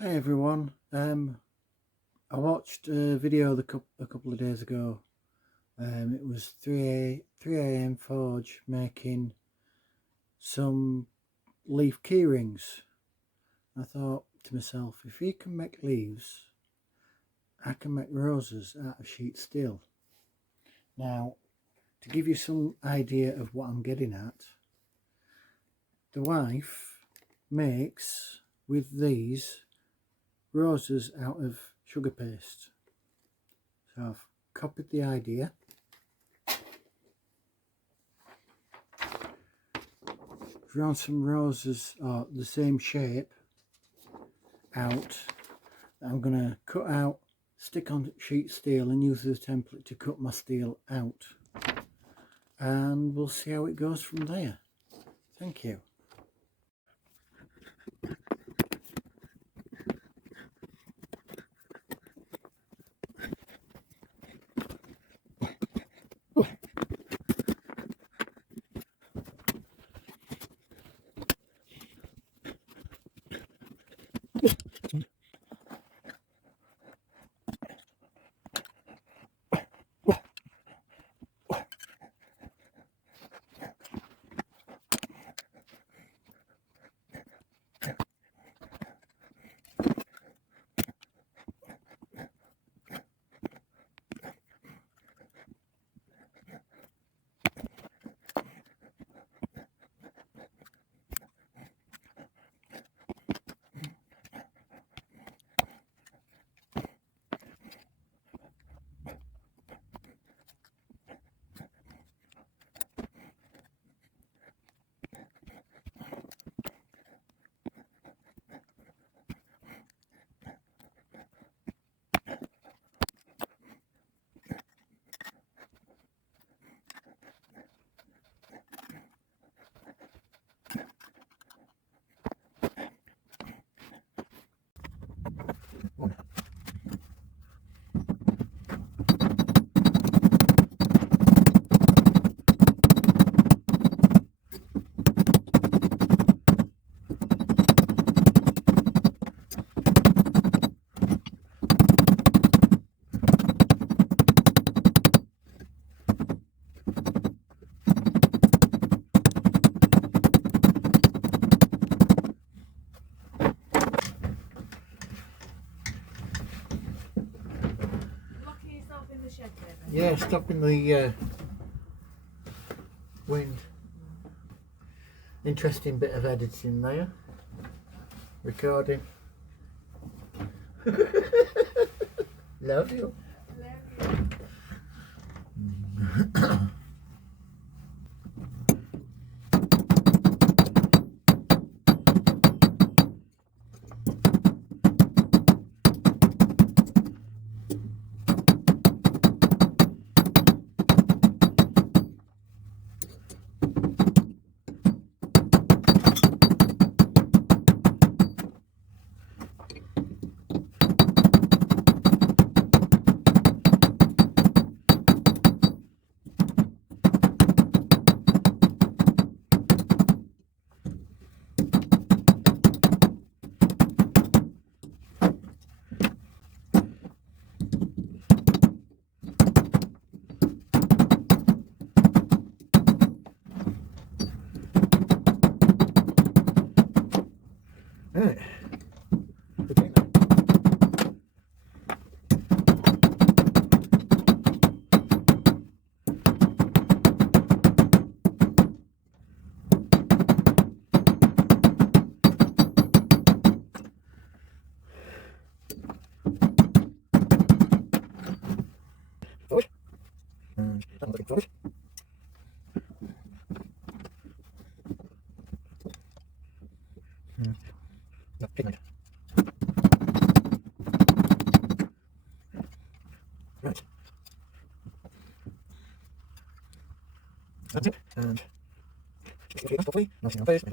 Hi everyone. I watched a video a couple of days ago. It was 3am Forge making some leaf key rings. I thought to myself, if he can make leaves, I can make roses out of sheet steel. Now, to give you some idea of what I'm getting at, the wife makes with these roses out of sugar paste. So I've copied the idea, drawn some roses or the same shape out that I'm going to cut out, stick on sheet steel and use as a template to cut my steel out, and we'll see how it goes from there. Thank you. Yeah, stopping the wind. Interesting bit of editing there. Recording. Love you. Right. Okay, now. Forward. And I'm looking forward. No, pigment. Right. That's it. And just get hopefully nothing on face,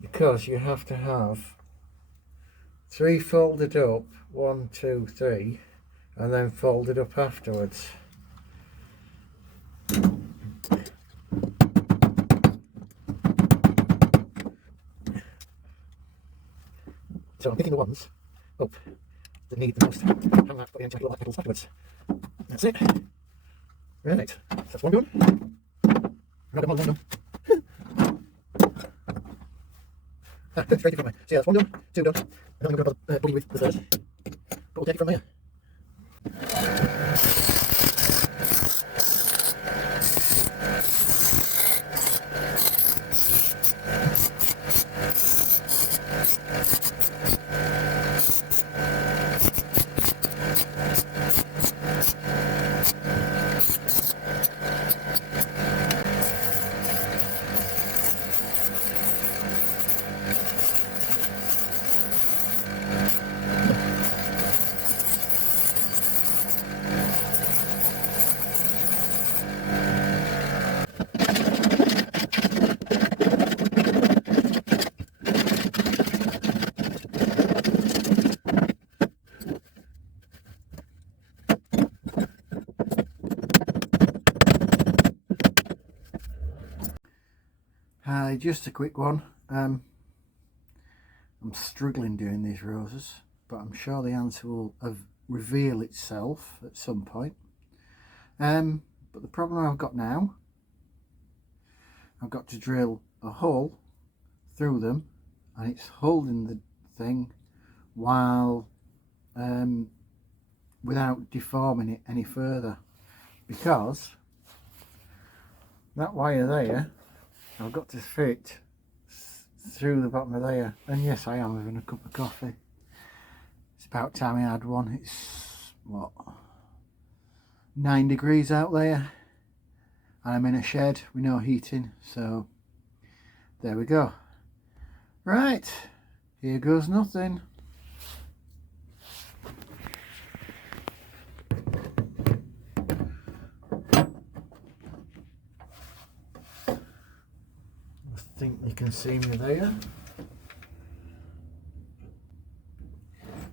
because you have to have 3 folded up, 1, 2, 3, and then folded up afterwards. So I'm picking the ones up that need the most. I'm going to have to put the little petals afterwards. That's it. Right, so that's one done. I've got more than one done. Straight from there. So yeah, that's one done, two done. I don't think we're going to buggy with the third. But we'll take it from there. Hi, just a quick one. I'm struggling doing these roses, but I'm sure the answer will reveal itself at some point. But the problem I've got now, I've got to drill a hole through them, and it's holding the thing while without deforming it any further, because that wire there I've got to fit through the bottom of there. And yes, I am having a cup of coffee. It's about time I had one. It's what, 9 degrees out there, and I'm in a shed with no heating, so there we go. Right, here goes nothing. I think you can see me there.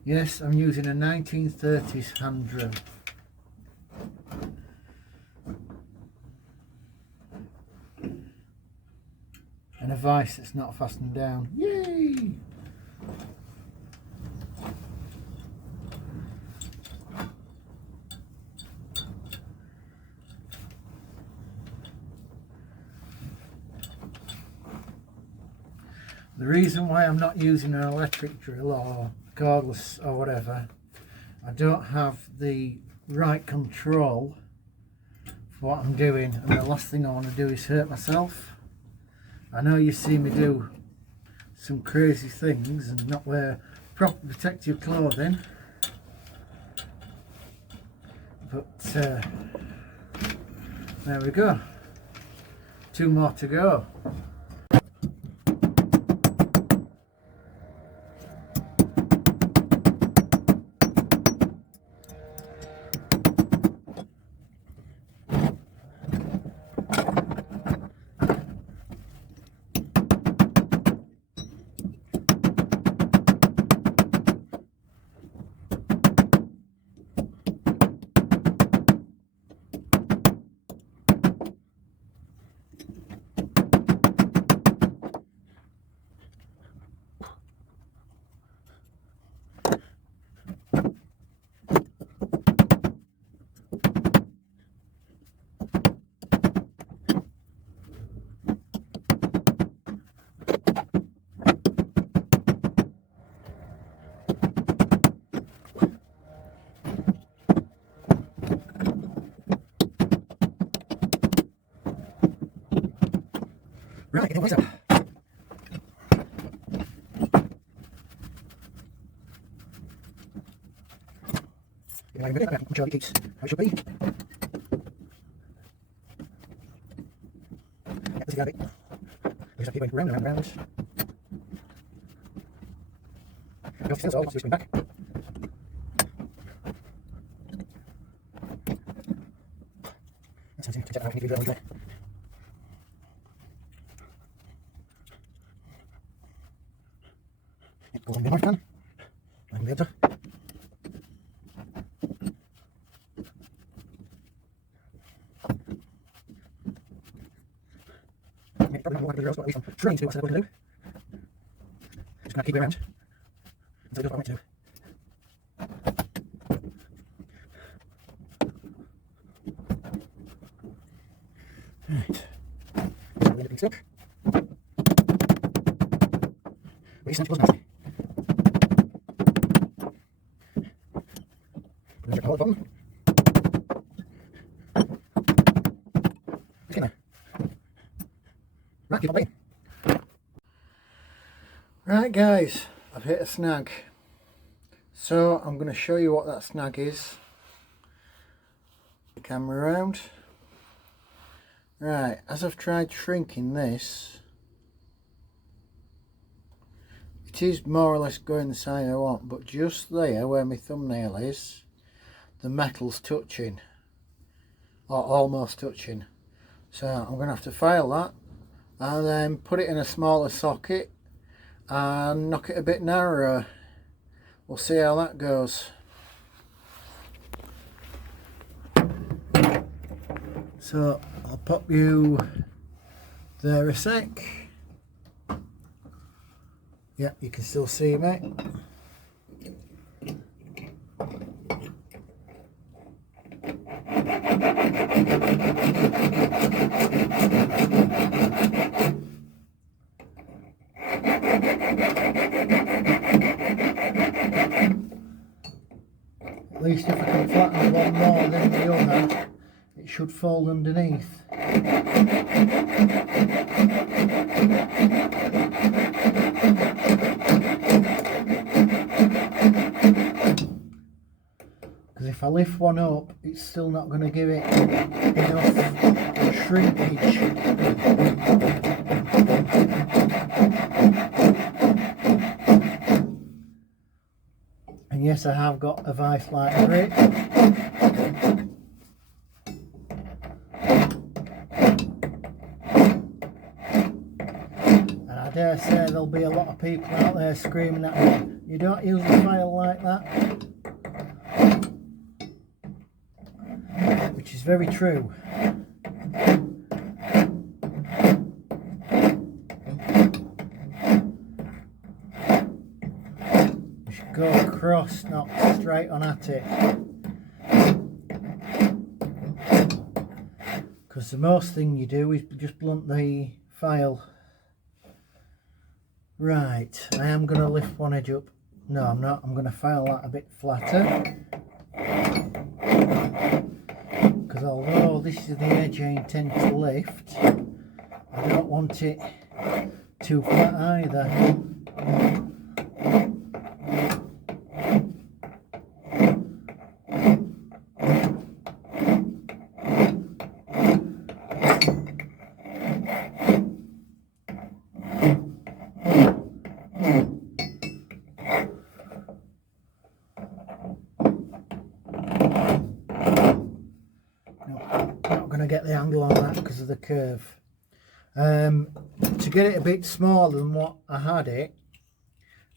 Yes, I'm using a 1930s hand drill. And a vise that's not fastened down. Yay! The reason why I'm not using an electric drill or cordless or whatever, I don't have the right control for what I'm doing, and the last thing I want to do is hurt myself. I know you see me do some crazy things and not wear proper protective clothing, but there we go. 2 more to go. Right, what's up? I'm sure it keeps how it should be. Yeah, this is got it. We just have to keep going round and round and round. You have to still swing back. That's something to check out if you do that. Go on the knife can. I'm the other. Probably not what I do, but at least I'm trying to do what I said I was going to do. Just going to keep it around. So it does what I want it to do. Right. So we're looking stuck. Recent was nasty. Put your collar button. It's gonna rack you up. Right guys, I've hit a snag. So I'm going to show you what that snag is. The camera around. Right, as I've tried shrinking this, it is more or less going the size I want, but just there where my thumbnail is, the metal's touching, or almost touching. So I'm going to have to file that and then put it in a smaller socket and knock it a bit narrower. We'll see how that goes. So I'll pop you there a sec. Yeah, you can still see me. At least if I can flatten one more than the other, it should fold underneath. Because if I lift one up, it's still not going to give it enough shrinkage. And yes, I have got a vice-like grip. And I dare say there'll be a lot of people out there screaming at me, you don't use a file like that. Which is very true. You should go across, not straight on at it. Because the most thing you do is just blunt the file. Right, I am going to lift one edge up. No, I'm not. I'm going to file that a bit flatter. Because although this is the edge I intend to lift, I don't want it too flat either. Get the angle on that because of the curve. To get it a bit smaller than what I had it,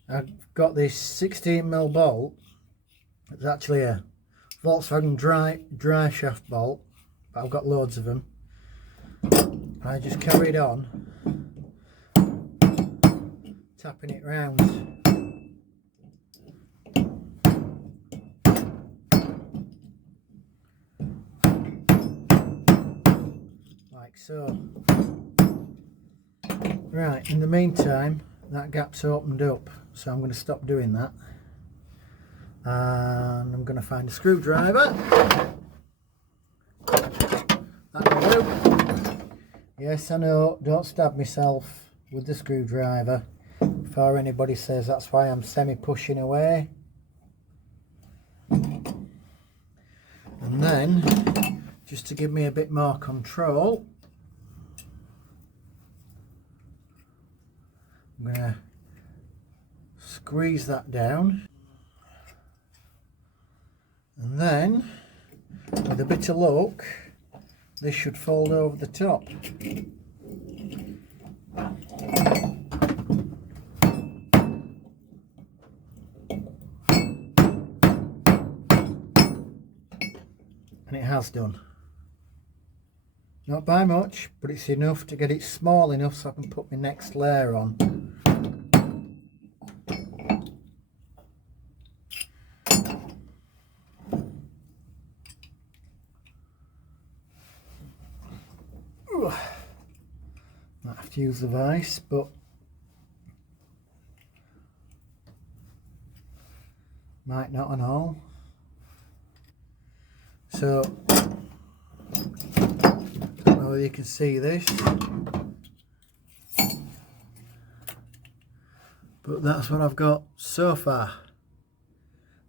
I've got this 16mm bolt. It's actually a Volkswagen dry shaft bolt, but I've got loads of them. I just carried on tapping it round. Like so. Right, in the meantime, that gap's opened up, so I'm going to stop doing that. And I'm going to find a screwdriver. That'll do. Yes, I know, don't stab myself with the screwdriver before anybody says that's why I'm semi-pushing away. And then, just to give me a bit more control, I'm going to squeeze that down, and then with a bit of luck this should fold over the top. And it has done. Not by much, but it's enough to get it small enough so I can put my next layer on. have to use the vise, but might not on all. So, I don't know whether you can see this, but that's what I've got so far.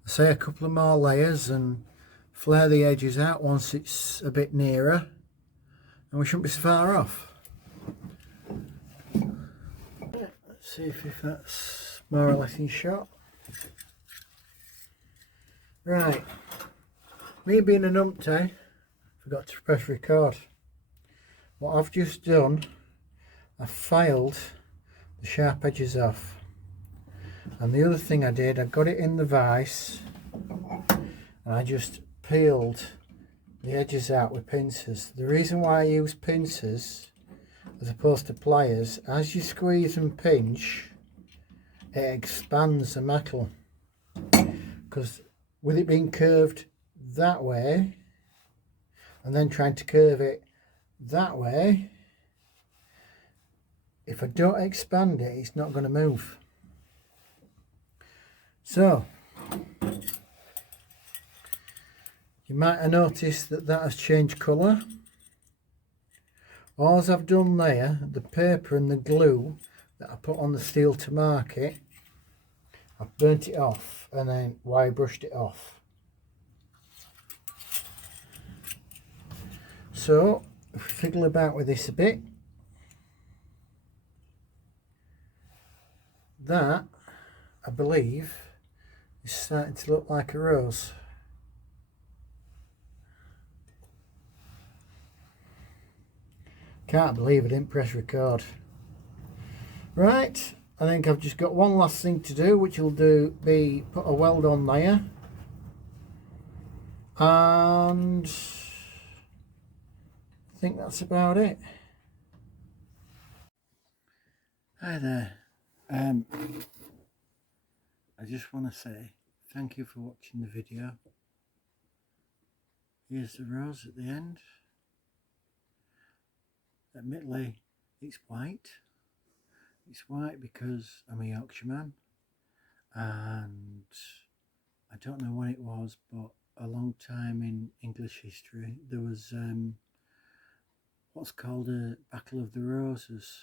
I say a couple of more layers and flare the edges out once it's a bit nearer, and we shouldn't be so far off. Let's see if that's more or less in shot. Right, me being a numpty, forgot to press record. What I've just done, I've filed the sharp edges off, and the other thing I did, I got it in the vise and I just peeled the edges out with pincers. The reason why I use pincers as opposed to pliers, as you squeeze and pinch, it expands the metal, because with it being curved that way and then trying to curve it that way, if I don't expand it, it's not going to move. So you might have noticed that that has changed colour. All I've done there, the paper and the glue that I put on the steel to mark it, I've burnt it off and then wire brushed it off. So if we fiddle about with this a bit, that, I believe, is starting to look like a rose. Can't believe I didn't press record. Right, I think I've just got one last thing to do, which will be put a weld on there, and I think that's about it. Hi there. I just want to say thank you for watching the video. Here's the rose at the end. Admittedly, it's white. It's white because I'm a Yorkshireman, and I don't know when it was, but a long time in English history there was what's called a Battle of the Roses,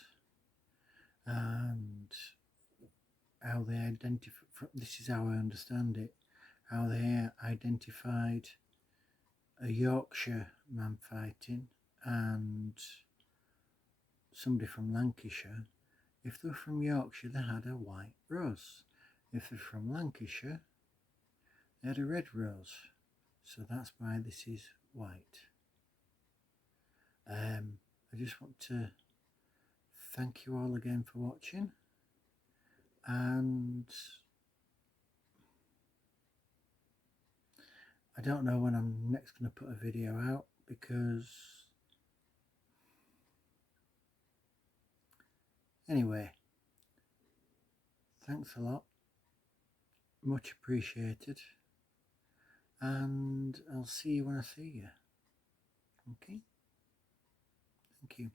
and how they identified, this is how I understand it, how they identified a Yorkshire man fighting and somebody from Lancashire. If they're from Yorkshire, they had a white rose. If they're from Lancashire, they had a red rose. So that's why this is white. I just want to thank you all again for watching, and I don't know when I'm next going to put a video out, because anyway, thanks a lot, much appreciated, and I'll see you when I see you. Okay, thank you.